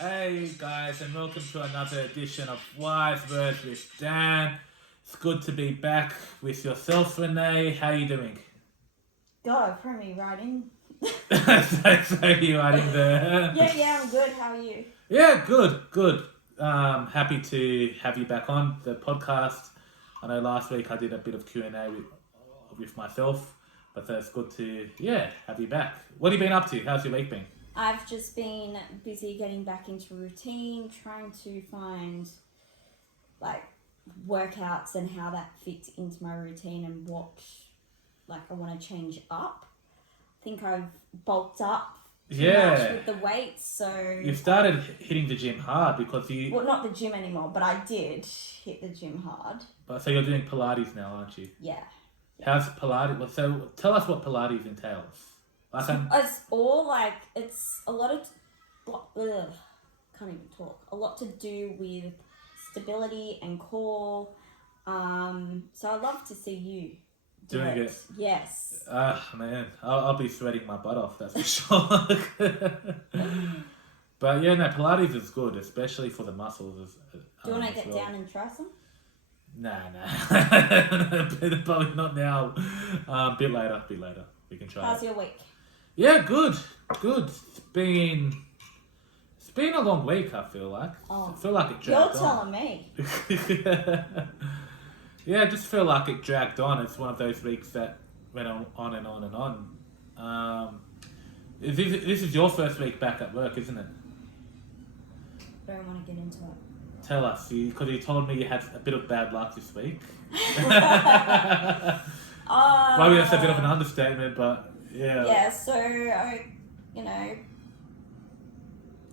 Hey guys, and welcome to another edition of Wise Words with Dan. It's good to be back with yourself, Renee. How are you doing? God, throw me right in. so you are in there. Yeah, I'm good. How are you? Yeah, good. Happy to have you back on the podcast. I know last week I did a bit of Q&A with myself, but it's good to have you back. What have you been up to? How's your week been? I've just been busy getting back into routine, trying to find like workouts and how that fits into my routine and what I want to change up. I think I've bulked up too much with the weights, so you started hitting the gym hard because well, not the gym anymore, but I did hit the gym hard. But so you're doing Pilates now, aren't you? Yeah. How's Pilates? Well, so tell us what Pilates entails. It's all it's a lot of can't even talk. A lot to do with stability and core. So I'd love to see you doing it. Yes. Man, I'll be sweating my butt off. That's for sure. But yeah, no, Pilates is good, especially for the muscles. Do you want to get down and try some? Nah. Probably not now. Bit later. We can try. How's your week? Yeah, good. It's been a long week. I feel like. Oh, I feel like it dragged You're telling me. Yeah, I just feel like it dragged on. It's one of those weeks that went on and on and on. This is your first week back at work, isn't it? Don't want to get into it. Tell us, because you told me you had a bit of bad luck this week. Maybe that's a bit of an understatement, but yeah. Yeah, so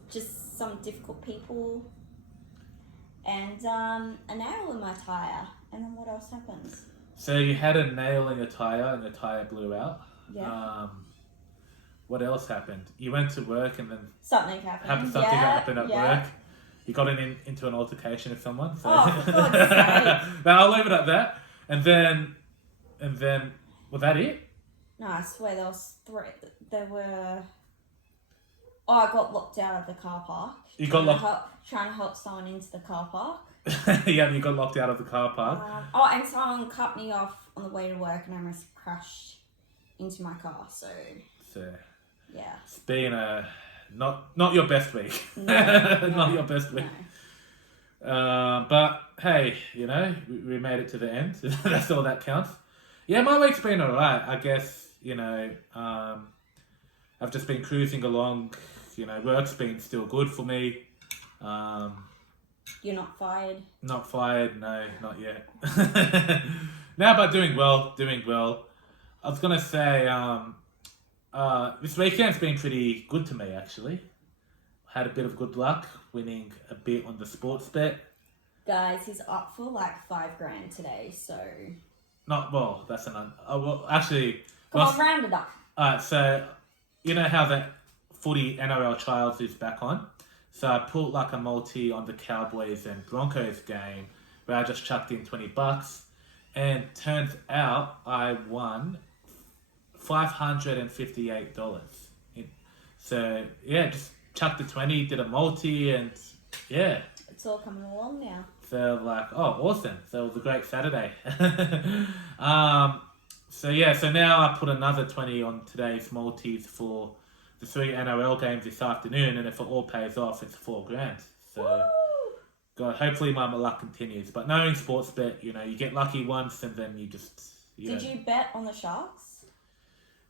just some difficult people, and a nail in my tire, and then what else happens? So you had a nail in your tire, and your tire blew out. Yeah. What else happened? You went to work, and then something happened. Happened at work. You got into an altercation with someone. So. Oh, for God's sake! Now I'll leave it at that. And then, was that it? No, I swear there was three. There were. Oh, I got locked out of the car park. You got locked. Trying to help someone into the car park. Yeah, you got locked out of the car park. And someone cut me off on the way to work, and I almost crashed into my car. So. Yeah. It's been not your best week. No, Not your best week. No. But hey, we made it to the end. That's all that counts. Yeah, my week's been alright. I guess, I've just been cruising along. Work's been still good for me. You're not fired? Not fired, no, not yet. No, but doing well. I was going to say, this weekend's been pretty good to me, actually. Had a bit of good luck, winning a bit on the sports bet. Guys, he's up for like $5,000 today, so... That's actually... Come on, round it up. Alright, so, you know how the footy NRL trials is back on? So I put like a multi on the Cowboys and Broncos game, where I just chucked in $20, and turns out I won $558. So yeah, just chucked the 20, did a multi, and yeah. It's all coming along now. So awesome. So it was a great Saturday. So now I put another 20 on today's multis for the 3 NRL games this afternoon, and if it all pays off, it's $4,000. So woo! God, hopefully my luck continues. But knowing sports bet, you get lucky once, and then you just... Did you bet on the Sharks?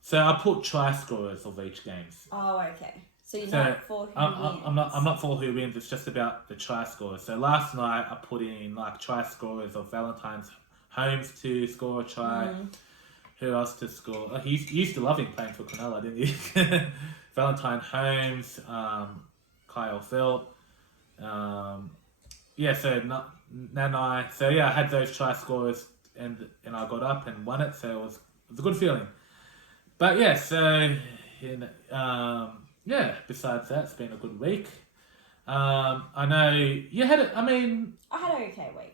So I put try scorers of each game. Oh, okay. So you're not for who wins? I'm not for who wins. It's just about the try scorers. So last night I put in try scorers of Valentine's Holmes to score a try. Who else to score? You used to love him playing for Cronulla, didn't you? Valentine Holmes, Kyle Felt. Nanai. So yeah, I had those try scorers, and I got up and won it. So it was a good feeling. But yeah, so besides that, it's been a good week. I know you had I had an okay week.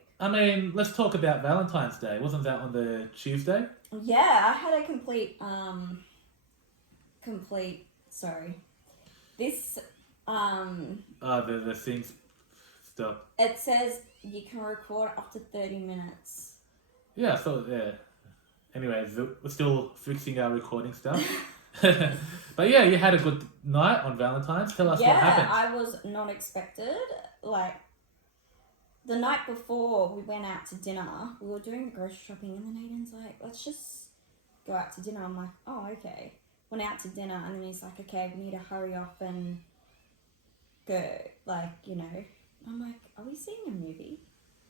Let's talk about Valentine's Day. Wasn't that on the Tuesday? Yeah, I had a complete, this The things stuff. It says you can record up to 30 minutes. Yeah, so yeah. Anyways, we're still fixing our recording stuff. But yeah, you had a good night on Valentine's. Tell us what happened. I was not expected. Like, the night before we went out to dinner, we were doing the grocery shopping, and then Aiden's like, let's just go out to dinner. I'm like, oh, okay. Went out to dinner, and then he's like, okay, we need to hurry up and go, like, you know. I'm like, are we seeing a movie?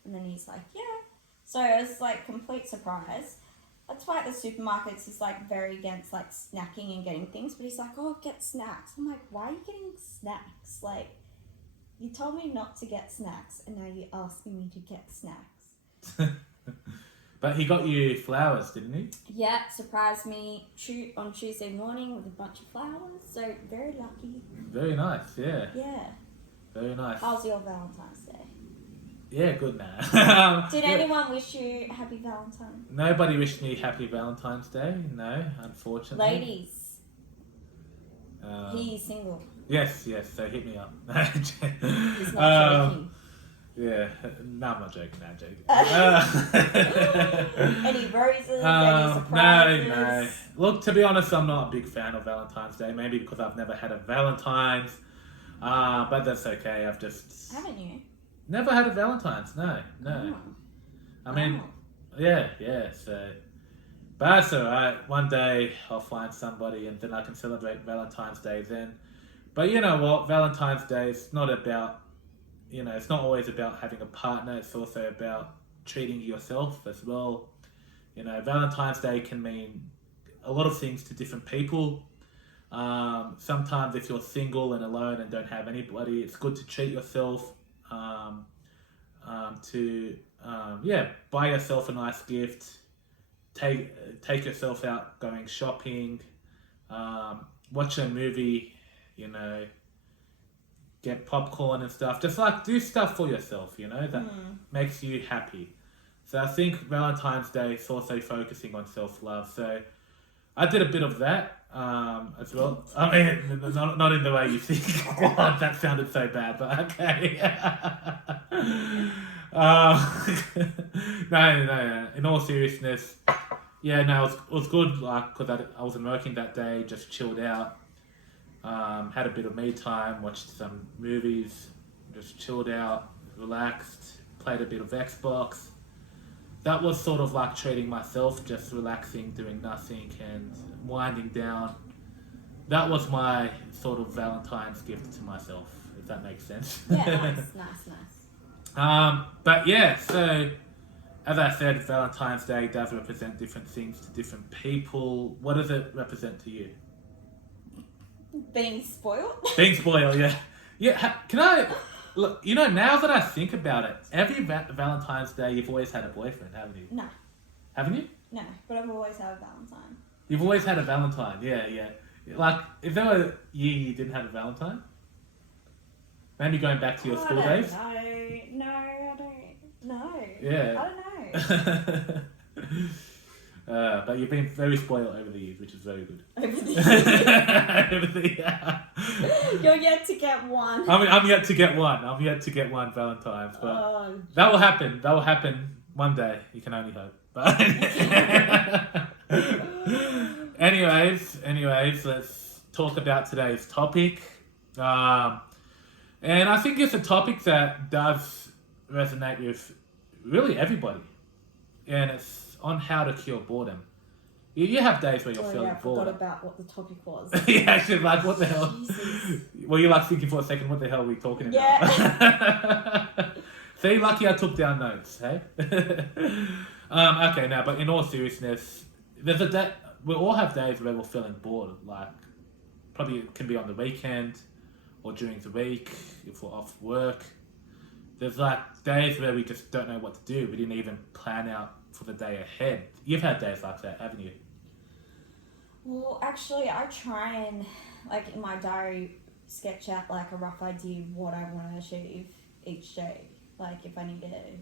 And then he's like, yeah. So it was like complete surprise. That's why at the supermarkets he's like very against like snacking and getting things, but he's like, oh, get snacks. I'm like, why are you getting snacks? Like, you told me not to get snacks, and now you're asking me to get snacks. But he got you flowers, didn't he? Yeah, surprised me on Tuesday morning with a bunch of flowers. So very lucky. Very nice, yeah. Yeah. Very nice. How's your Valentine's Day? Yeah, good now. Did anyone wish you happy Valentine? Nobody wished me happy Valentine's Day. No, unfortunately. Ladies, he's single. Yes. So hit me up. He's not joking. Yeah, no, I'm not joking. Any roses? Any surprises? No. Look, to be honest, I'm not a big fan of Valentine's Day. Maybe because I've never had a Valentine's. But that's okay. I've just Haven't you? never had a Valentine's. No. Oh. I mean, yeah. So, but that's alright. One day I'll find somebody, and then I can celebrate Valentine's Day then. But you know what? Valentine's Day is not about. It's not always about having a partner. It's also about treating yourself as well. Valentine's Day can mean a lot of things to different people. Sometimes if you're single and alone and don't have anybody, it's good to treat yourself. Buy yourself a nice gift. Take yourself out going shopping. Watch a movie. Get popcorn and stuff. Just like do stuff for yourself, that makes you happy. So I think Valentine's Day is also focusing on self-love. So I did a bit of that as well. I mean, not in the way you think. God, that sounded so bad, but okay. No. In all seriousness, it was good. Like, because I wasn't working that day, just chilled out. Had a bit of me time, watched some movies, just chilled out, relaxed, played a bit of Xbox. That was sort of like treating myself, just relaxing, doing nothing and winding down. That was my sort of Valentine's gift to myself, if that makes sense. Yeah, nice. But yeah, so as I said, Valentine's Day does represent different things to different people. What does it represent to you? Being spoiled? Being spoiled, yeah. Yeah, can I... Look, now that I think about it, every Valentine's Day you've always had a boyfriend, haven't you? No. Haven't you? No, but I've always had a Valentine. You've always had a Valentine, yeah. Like, is there a year you didn't have a Valentine? Maybe going back to your school days? No, I don't know. Yeah. I don't know. But you've been very spoiled over the years, which is very good. Over the years. You're yet to get one. I'm yet to get one. I'm yet to get one Valentine's, but that will happen. That will happen one day. You can only hope. But anyways, let's talk about today's topic. And I think it's a topic that does resonate with really everybody, and it's on how to cure boredom. You have days where you're feeling bored. I forgot about what the topic was. Yeah, actually, like, what the hell? Jesus. Were you like thinking for a second, what the hell are we talking about? Yeah. See, lucky I took down notes, hey? Okay, now, but in all seriousness, there's a day, we all have days where we're feeling bored. Like, probably it can be on the weekend or during the week if we're off work. There's like days where we just don't know what to do. We didn't even plan out for the day ahead. You've had days like that, haven't you? Well, actually, I try and, like, in my diary, sketch out, like, a rough idea of what I want to achieve each day. Like, if I need to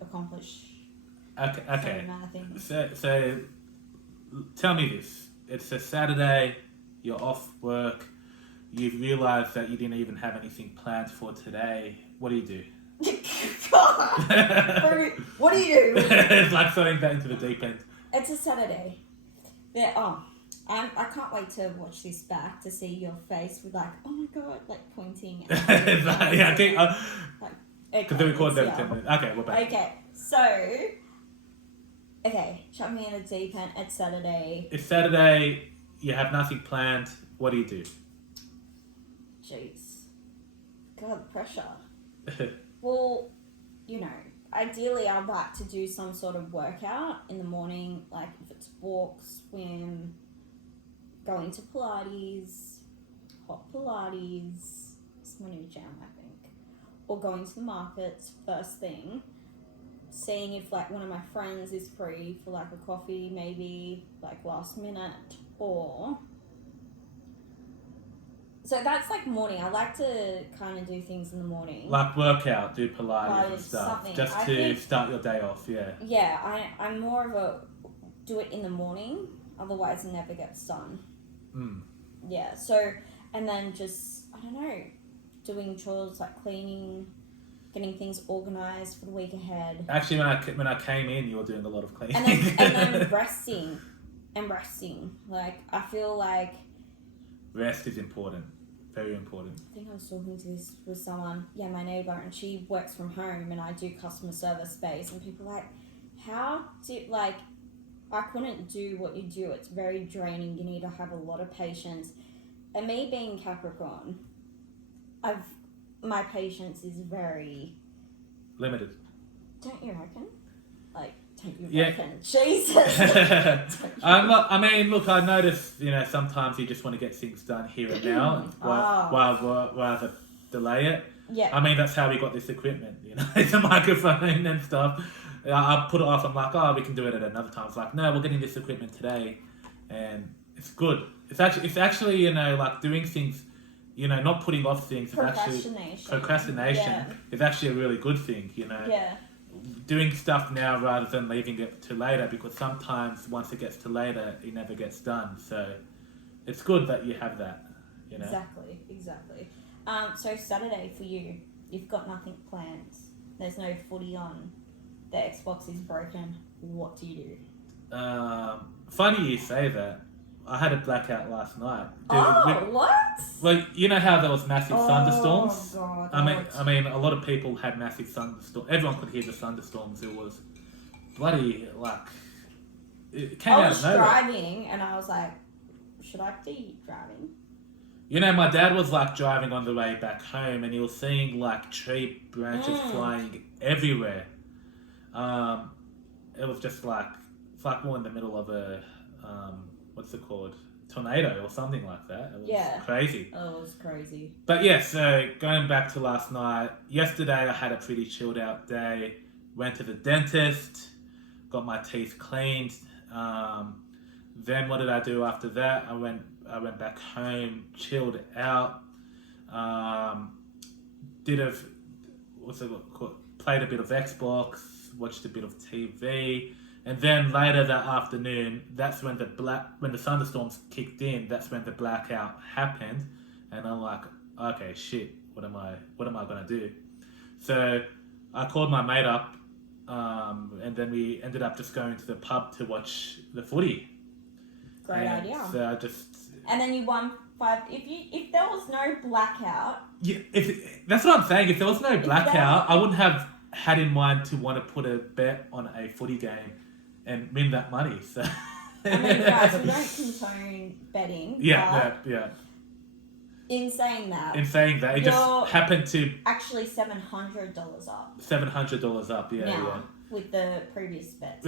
accomplish Okay. certain amount of things. So, tell me this. It's a Saturday, you're off work, you realise that you didn't even have anything planned for today. What do you do? God. What do you do? It's like throwing that into the deep end. It's a Saturday. I can't wait to watch this back to see your face with like, oh my god, like pointing. Yeah, okay. Because they recorded every yeah. 10 minutes. Okay, we're back. Okay, so chuck me in the deep end. It's Saturday. It's Saturday. You have nothing planned. What do you do? Jeez, God, the pressure. Well, ideally I'd like to do some sort of workout in the morning, like if it's walk, swim, going to Pilates, hot Pilates, it's my new jam, I think, or going to the markets first thing, seeing if like one of my friends is free for like a coffee, maybe like last minute, or so that's like morning. I like to kind of do things in the morning. Like workout, do Pilates and stuff. Something. Just to start your day off, yeah. Yeah, I'm more of a do it in the morning, otherwise it never gets done. Yeah, so, and then just, I don't know, doing chores like cleaning, getting things organised for the week ahead. Actually, when I came in, you were doing a lot of cleaning. And then resting. Like, I feel like... Rest is important. Very important. I think I was talking to this with someone, my neighbour, and she works from home and I do customer service space, and people are like, I couldn't do what you do. It's very draining. You need to have a lot of patience. And me being Capricorn, my patience is very... Limited. Don't you reckon? Like, don't you Yeah. reckon? Jesus! I mean, look, I noticed, sometimes you just want to get things done here and now, rather delay it. Yeah. I mean, that's how we got this equipment, it's a microphone and stuff. I put it off, I'm like, we can do it at another time. It's like, no, we're getting this equipment today, and it's good. It's actually, like doing things, not putting off things. Procrastination is actually a really good thing, Yeah. Doing stuff now rather than leaving it to later, because sometimes once it gets to later, it never gets done. So it's good that you have that, Exactly. So Saturday for you, you've got nothing planned. There's no footy on. The Xbox is broken. What do you do? Funny you say that. I had a blackout last night. What? Well, you know how there was massive thunderstorms? God, I mean, a lot of people had massive thunderstorms. Everyone could hear the thunderstorms. It was bloody, it came out of nowhere. I was driving and I was like, should I be driving? My dad was driving on the way back home, and he was seeing tree branches flying everywhere. It was just it's like we're in the middle of a what's it called? Tornado or something like that. It was crazy. Oh, it was crazy. But yeah, so going back to last night, yesterday I had a pretty chilled out day. Went to the dentist, got my teeth cleaned. Then what did I do after that? I went back home, chilled out. Played a bit of Xbox, watched a bit of TV. And then later that afternoon, that's when when the thunderstorms kicked in. That's when the blackout happened, and I'm like, okay, shit, what am I gonna do? So I called my mate up, and then we ended up just going to the pub to watch the footy. Great idea. So I just. And then you won 5. If there was no blackout. Yeah, that's what I'm saying. If there was no blackout, I wouldn't have had in mind to want to put a bet on a footy game and win that money. So. I mean, guys, we don't condone betting. Yeah. In saying that, it just happened to actually $700 up. $700 up, yeah. With the previous bets,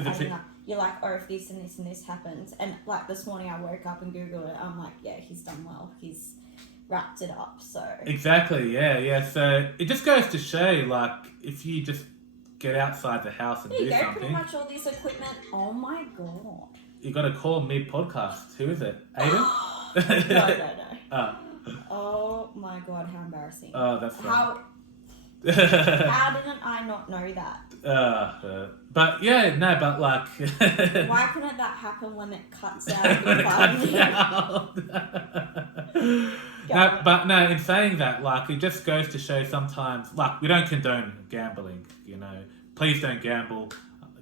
you're like, if this and this and this happens, and this morning I woke up and Googled it. I'm like, yeah, he's done well. He's wrapped it up. So exactly, yeah. So it just goes to show, if you just get outside the house and do something. Pretty much all this equipment. Oh my god! You got to call mid-podcast. Who is it? Aiden? No. Oh my god! How embarrassing. Oh, that's fine. How didn't I not know that? But yeah, no, but like. Why couldn't that happen when it cuts out in 5 minutes? No, but no, in saying that, like, it just goes to show sometimes, like, we don't condone gambling, you know. Please don't gamble.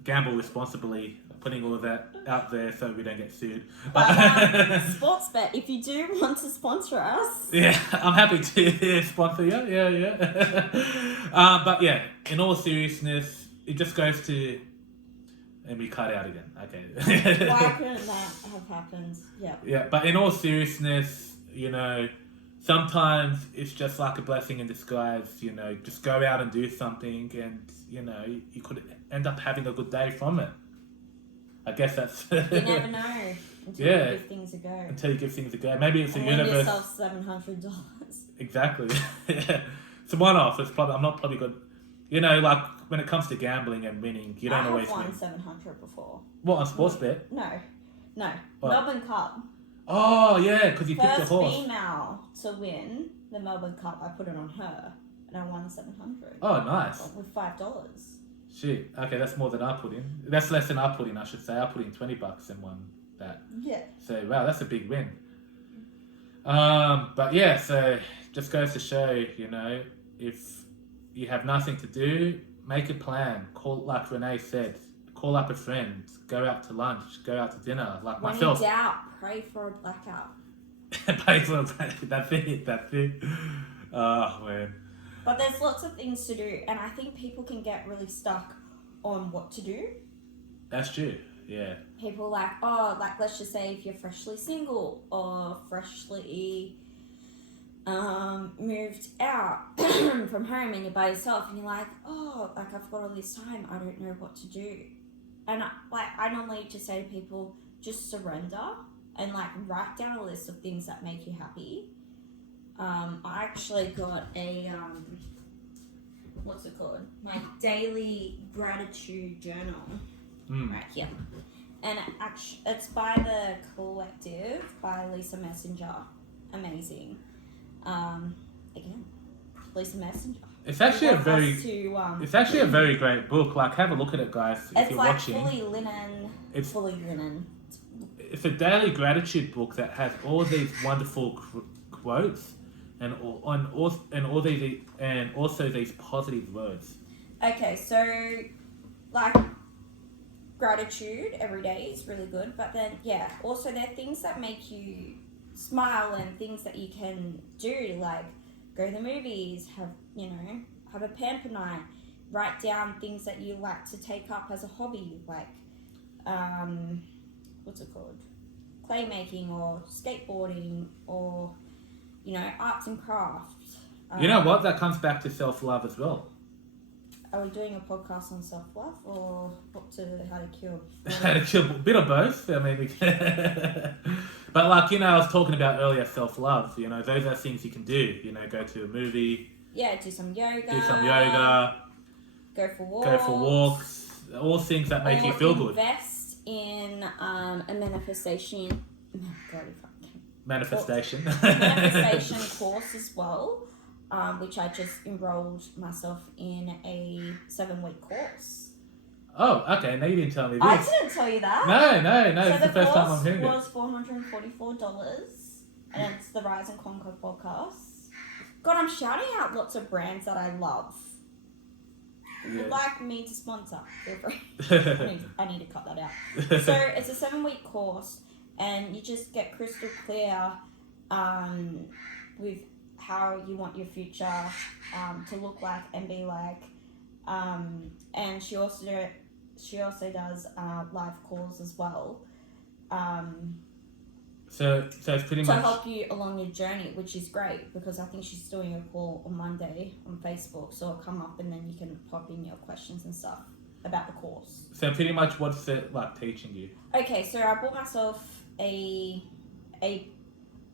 Gamble responsibly. Putting all of that out there so we don't get sued. But Sportsbet, if you do want to sponsor us. Yeah, I'm happy to sponsor you. Yeah. But yeah, in all seriousness, it just goes to... And we cut out again. Okay. Why couldn't that have happened? Yeah. Yeah, but in all seriousness, you know, sometimes it's just like a blessing in disguise, you know, just go out and do something and, you know, you could end up having a good day from it. I guess that's... You never know until you give things a go. Until you give things a go. Maybe it's a win universe... yourself $700. Exactly. Yeah. It's a one-off. It's probably... I'm not probably good... You know, like, when it comes to gambling and winning, you don't always win. I've won $700 before. What, on Sportsbet? No. What? Melbourne Cup. Oh, yeah, because you picked the horse. First female to win the Melbourne Cup, I put it on her, and I won $700. Oh, nice. With $5. Shit. Okay, that's more than I put in. That's less than I put in, I should say. I put in $20 and won that. Yeah. So, wow, that's a big win. But yeah, so just goes to show, you know, if you have nothing to do, make a plan. Call, like Renee said, call up a friend, go out to lunch, go out to dinner. Like when myself. in doubt, pray for a blackout. Pray for a blackout. That's it. Oh, man. But there's lots of things to do, and I think people can get really stuck on what to do. That's true, yeah. People like, let's just say if you're freshly single or freshly moved out from home and you're by yourself and you're like, I've got all this time, I don't know what to do. And I normally just say to people, just surrender and write down a list of things that make you happy. I actually got a what's it called? My daily gratitude journal right here, and it's by The Collective by Lisa Messenger. Amazing. Again, Lisa Messenger. It's actually it's actually a very great book. Like, have a look at it, guys. If you're watching, fully linen. It's fully linen. It's a daily gratitude book that has all these wonderful quotes. And also these positive words. Okay, so gratitude every day is really good, but then also there are things that make you smile and things that you can do, like go to the movies, have a pamper night, write down things that you like to take up as a hobby, like what's it called? Clay making or skateboarding or arts and crafts. You know what? That comes back to self-love as well. Are we doing a podcast on self-love or how to cure? How to cure, a bit of both. I mean, but I was talking about earlier, self-love. Those are things you can do. Go to a movie. Yeah, do some yoga. Go for walks. All things that make you feel good. Invest in a manifestation. Manifestation course as well, which I just enrolled myself in a 7-week course. Oh, okay. No, you didn't tell me this. I didn't tell you that. No. So it's the first time I'm hearing it. The course was $444, and it's the Rise and Conquer podcast. God, I'm shouting out lots of brands that I love. Yeah. Would like me to sponsor? Feel free. I need to cut that out. So it's a 7-week course. And you just get crystal clear with how you want your future to look like and be like. And she also does live calls as well. So it's pretty much to help you along your journey, which is great because I think she's doing a call on Monday on Facebook, so it'll come up and then you can pop in your questions and stuff about the course. So pretty much what's it like teaching you? Okay, so I bought myself a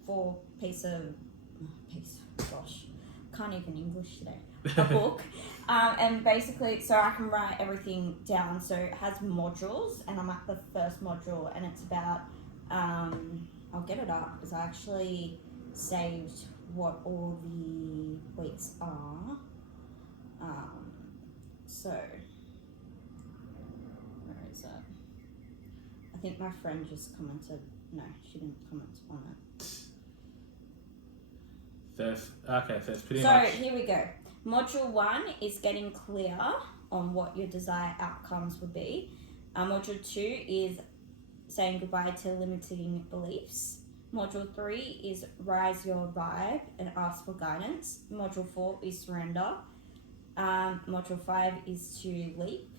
4-piece gosh, can't even English today, a book, and basically so I can write everything down. So it has modules and I'm at the first module and it's about I'll get it up because I actually saved what all the weeks are. So, where is that? I think my friend just commented. No, she didn't comment on it. So it's pretty So much. here we go. Module 1 is getting clear on what your desired outcomes would be. Module 2 is saying goodbye to limiting beliefs. Module 3 is rise your vibe and ask for guidance. Module 4 is surrender. Module 5 is to leap.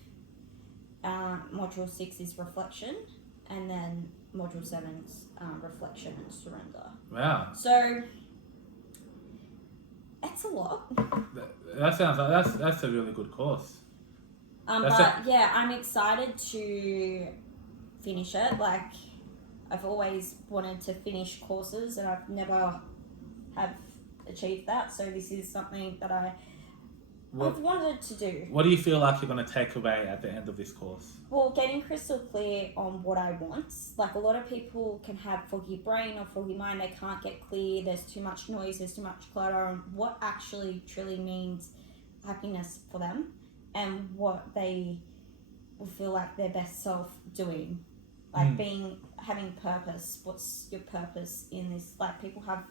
Module 6 is reflection. And then Module 7 is reflection and surrender. Wow. So that's a lot. That sounds like that's a really good course. Yeah, I'm excited to finish it. Like, I've always wanted to finish courses and I've never have achieved that. So this is something that I've wanted to do. What do you feel like you're going to take away at the end of this course? Well, getting crystal clear on what I want. Like, a lot of people can have foggy brain or foggy mind. They can't get clear. There's too much noise. There's too much clutter. And what actually truly means happiness for them and what they will feel like their best self doing. Like having purpose. What's your purpose in this? Like, people have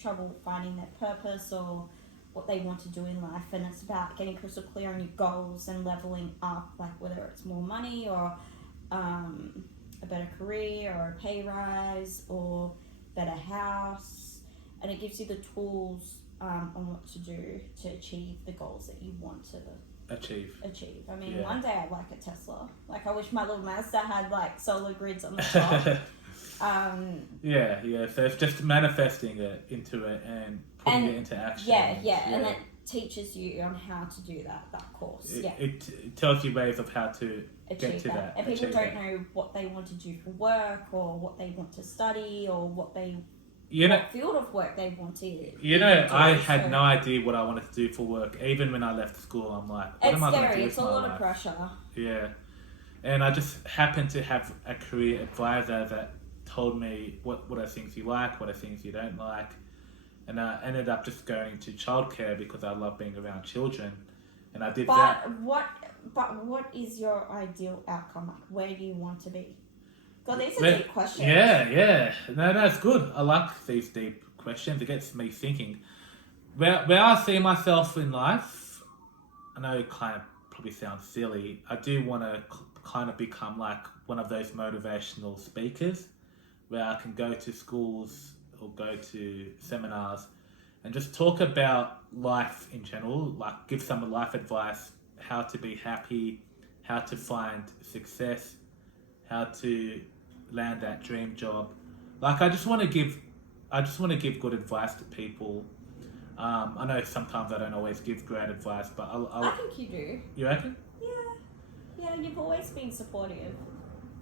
trouble finding their purpose or what they want to do in life, and it's about getting crystal clear on your goals and leveling up, like whether it's more money or a better career or a pay rise or better house, and it gives you the tools on what to do to achieve the goals that you want to achieve. I mean, one day I'd like a Tesla. Like, I wish my little Mazda had like solar grids on the top. Yeah. So it's just manifesting it into it and putting it into action. Yeah, and it teaches you on how to do that course. It tells you ways of how to get to that. And people don't know what they want to do for work or what they want to study or what field of work they want to I had no idea what I wanted to do for work. Even when I left school, I'm like, what am I going to do with my life? It's a lot of pressure. Yeah. And I just happened to have a career advisor that told me what are things you like, what are things you don't like. And I ended up just going to childcare because I love being around children. And I did that. But what is your ideal outcome? Like, where do you want to be? God, these are deep questions. Yeah. No, it's good. I like these deep questions. It gets me thinking. Where I see myself in life, I know it kind of probably sounds silly. I do want to kind of become like one of those motivational speakers where I can go to schools or go to seminars and just talk about life in general, like give some life advice, how to be happy, how to find success, how to land that dream job. Like, I just want to give good advice to people. I know sometimes I don't always give great advice, but I think you do. You reckon? Yeah, you've always been supportive.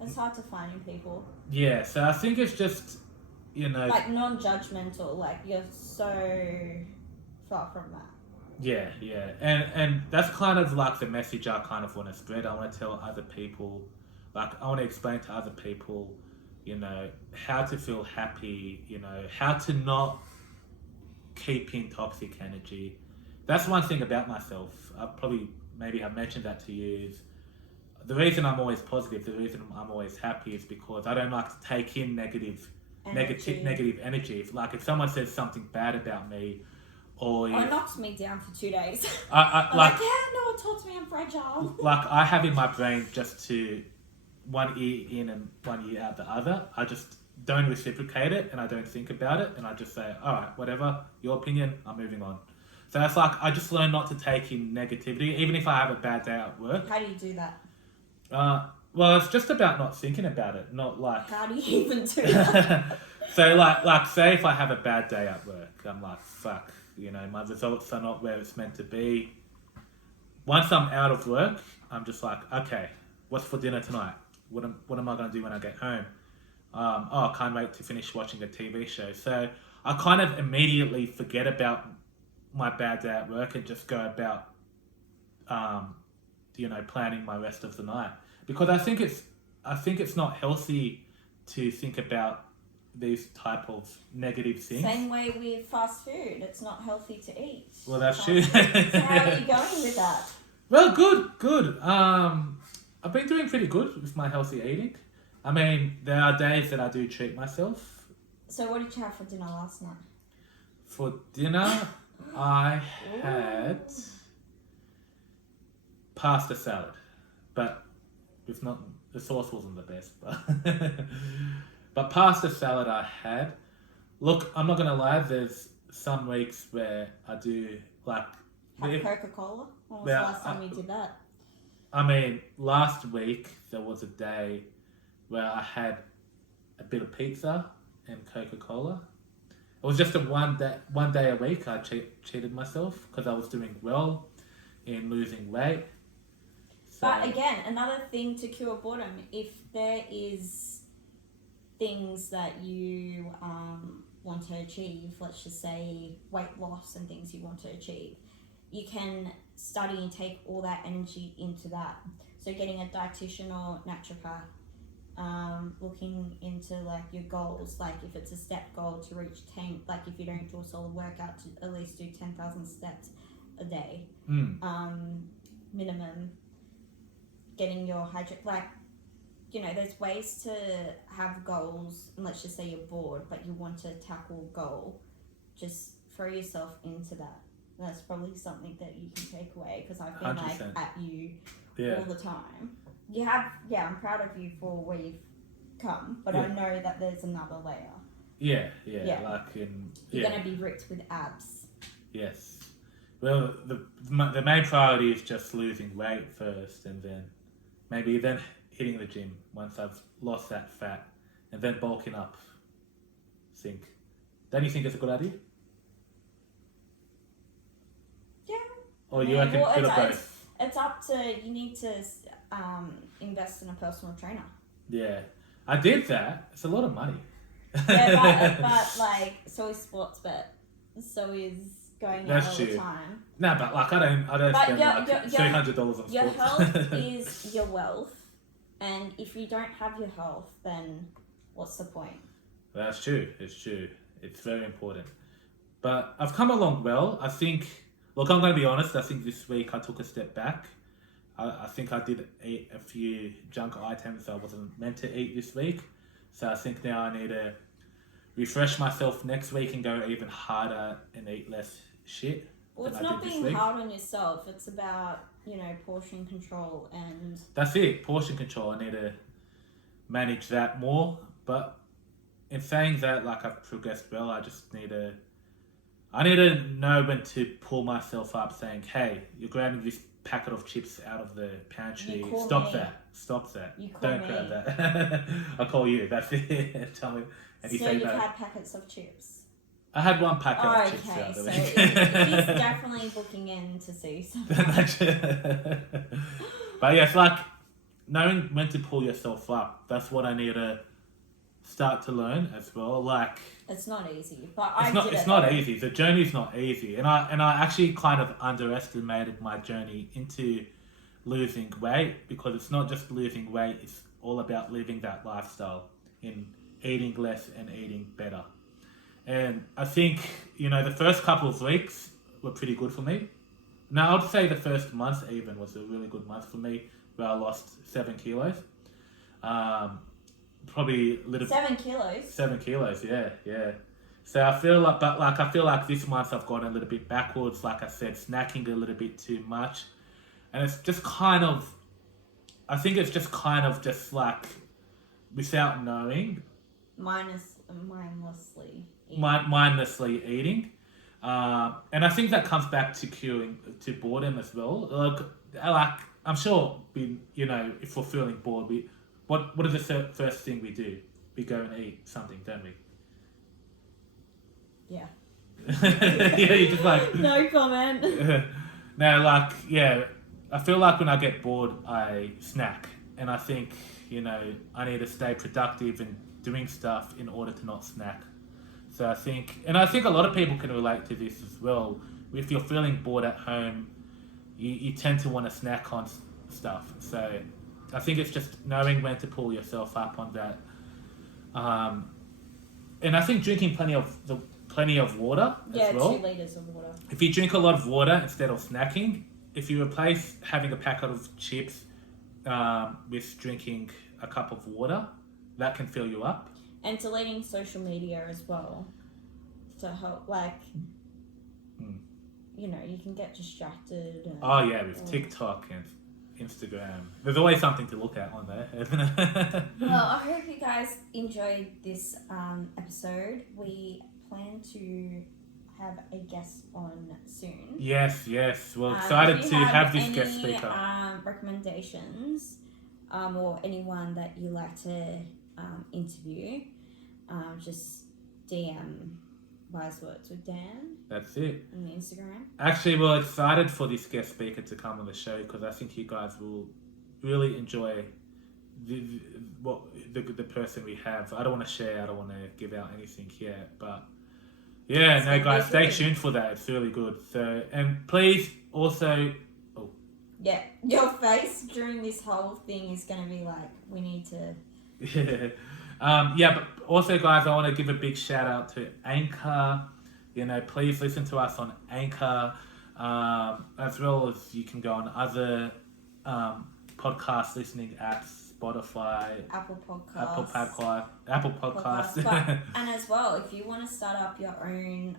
It's hard to find in people. Yeah, so I think it's just, like non-judgmental, like you're so far from that. Yeah. And that's kind of like the message I kind of want to spread. I want to tell other people, like I want to explain to other people, how to feel happy, how to not keep in toxic energy. That's one thing about myself. Maybe I've mentioned that to you, is the reason I'm always positive, the reason I'm always happy is because I don't like to take in negative energy. If someone says something bad about me, or it knocks me down for 2 days. I'm like, yeah, no one told me I'm fragile. Like, I have in my brain just to one ear in and one ear out the other. I just don't reciprocate it and I don't think about it and I just say, all right, whatever, your opinion, I'm moving on. So that's like, I just learn not to take in negativity, even if I have a bad day at work. How do you do that? Well, it's just about not thinking about it, not like... How do you even do that? So, like, say if I have a bad day at work, I'm like, fuck, my results are not where it's meant to be. Once I'm out of work, I'm just like, okay, what's for dinner tonight? What am I going to do when I get home? I can't wait to finish watching a TV show. So I kind of immediately forget about my bad day at work and just go about, planning my rest of the night. Because I think it's not healthy to think about these type of negative things. Same way with fast food. It's not healthy to eat. Well, that's true. So how are you going with that? Well, good. I've been doing pretty good with my healthy eating. I mean, there are days that I do treat myself. So what did you have for dinner last night? For dinner, I had pasta salad, but with not the sauce wasn't the best. But pasta salad I had. Look, I'm not gonna lie. There's some weeks where I do like. Have Coca-Cola? When was the last time you did that? I mean, last week there was a day where I had a bit of pizza and Coca-Cola. It was just one day a week I cheated myself because I was doing well in losing weight. So, But again, another thing to cure boredom, if there is things that you want to achieve, let's just say weight loss and things you want to achieve, you can study and take all that energy into that. So getting a dietitian or naturopath, looking into like your goals, like if it's a step goal to reach 10, like if you don't do a solid workout, to at least do 10,000 steps a day, minimum. Getting your there's ways to have goals, and let's just say you're bored but you want to tackle a goal, just throw yourself into that. And that's probably something that you can take away, because I've been 100%. like at you yeah. all the time. You have, I'm proud of you for where you've come, but I know that there's another layer. Yeah. Yeah. Like in You're gonna be ripped with abs. Yes. Well, the main priority is just losing weight first, and then maybe then hitting the gym once I've lost that fat, and then bulking up. Don't you think it's a good idea? Yeah. Or you reckon bit of both? It's up to, you need to invest in a personal trainer. Yeah, I did that. It's a lot of money. Yeah, but like, so is sports bet. So is going That's out all true. the time. No, but like I don't But spend like $300 on sports. Your health is your wealth, and if you don't have your health, then what's the point? That's true. It's true. It's very important. But I've come along well. I think. Look, I'm going to be honest. I think this week I took a step back. I think I did eat a few junk items I wasn't meant to eat this week. So I think now I need to refresh myself next week and go even harder and eat less shit. Well, it's not being hard on yourself. It's about, portion control and... That's it. Portion control. I need to manage that more. But in saying that, like, I've progressed well, I just need to... I need to know when to pull myself up saying, hey, you're grabbing this packet of chips out of the pantry. Stop that. You call Don't grab that. I call you. That's it. Tell me. And you so say you've no. had packets of chips? I had one packet of chips the other week. He's definitely looking in to see something. But yeah, it's like knowing when to pull yourself up. That's what I need to start to learn as well. Like, it's not easy, but it's not easy. The journey's not easy, and I actually kind of underestimated my journey into losing weight, because it's not just losing weight. It's all about living that lifestyle in eating less and eating better. And I think the first couple of weeks were pretty good for me. Now I'd say the first month even was a really good month for me, where I lost 7 kilos. Probably a little 7 kilos. 7 kilos, yeah. So I feel like this month I've gone a little bit backwards. Like I said, snacking a little bit too much, and it's just kind of, I think it's just kind of just like without knowing, mindlessly eating, and I think that comes back to boredom as well. Like I'm sure if we're feeling bored, What is the first thing we do? We go and eat something, don't we? Yeah. Yeah, you're just like... No comment. No, like, yeah, I feel like when I get bored, I snack. And I think, I need to stay productive and doing stuff in order to not snack. So I think a lot of people can relate to this as well. If you're feeling bored at home, you tend to want to snack on stuff. So I think it's just knowing when to pull yourself up on that. and I think drinking plenty of water Yeah, as well. 2 liters of water. If you drink a lot of water instead of snacking, if you replace having a packet of chips with drinking a cup of water, that can fill you up. And deleting social media as well to help, like, you know, you can get distracted. And, Oh yeah, with TikTok and Instagram. There's always something to look at on there, isn't it? Well, I hope you guys enjoyed this episode. We plan to have a guest on soon. Yes. We're excited to have this any, guest speaker. recommendations or anyone that you like to interview, just DM Wise Words with Dan That's it. on Instagram. Actually, we're excited for this guest speaker to come on the show because I think you guys will really enjoy the person we have. I don't want to share. I don't want to give out anything yet, but yeah, It's no, gonna guys, be stay good. tuned for that. It's really good. So, and please also, Yeah, your face during this whole thing is going to be like, we need to... but also, guys, I want to give a big shout out to Anchor. You know, please listen to us on Anchor, as well as you can go on other podcast listening apps, Spotify, Apple Podcasts. Apple Podcasts. But, and as well, if you want to start up your own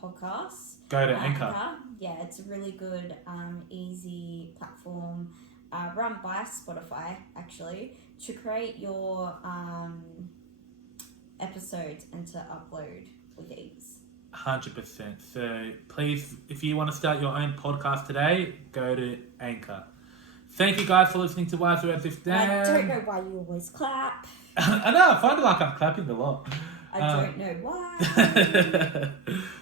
podcast, Go to Anchor. Yeah, it's a really good, easy platform run by Spotify, actually, to create your episodes and to upload with ease. 100%. So please, if you want to start your own podcast today, go to Anchor. Thank you guys for listening to Wise Words with Dan. I don't know why you always clap. I know, I find like I'm clapping a lot. I don't know why.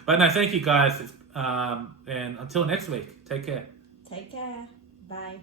But no, thank you guys. And until next week, take care. Take care. Bye.